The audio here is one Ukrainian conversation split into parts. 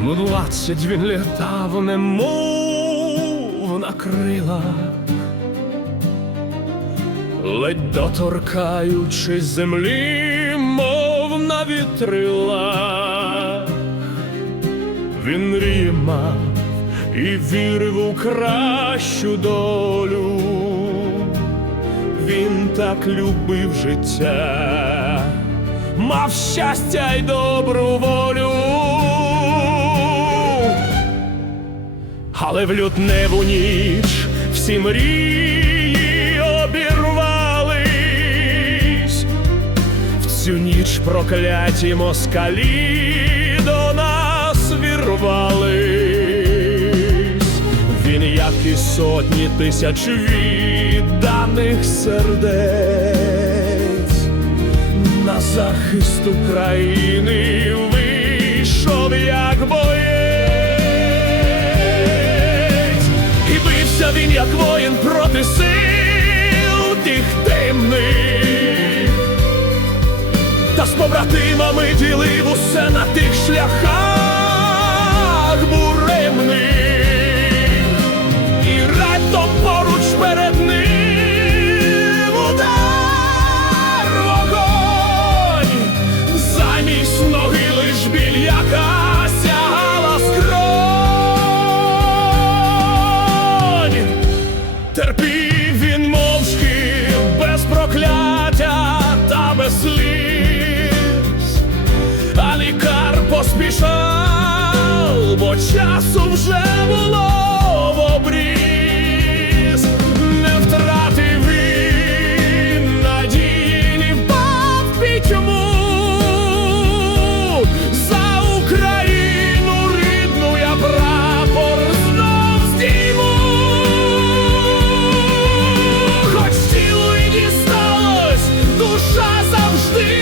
Двадцять він літав, немов на крилах, ледь доторкаючи землі, мов на вітрилах. Він мрії мав і вірив у кращу долю. Він так любив життя, мав щастя й добру волю. Але в лютневу ніч всі мрії обірвались. В цю ніч прокляті москалі до нас вірвались. Він, як і сотні тисяч відданих сердець, на захист України побратимами ділив усе на тих шляхах буремних. І раптом поруч перед ним удар вогонь. Замість ноги лиш біль. Терпів часу вже було в обріз. Не втратив він надії, не впав пітьму. За Україну рідну я прапор знов здійму. Хоч тілу й дісталось, душа завжди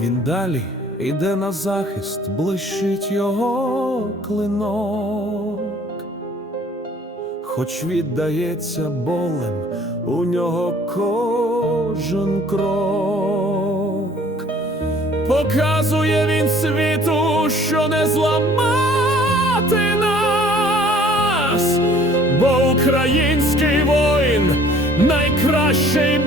Він далі йде на захист, блищить його клинок, хоч віддається болем у нього кожен крок. Показує він світу, що не зламати нас, бо український воїн найкращий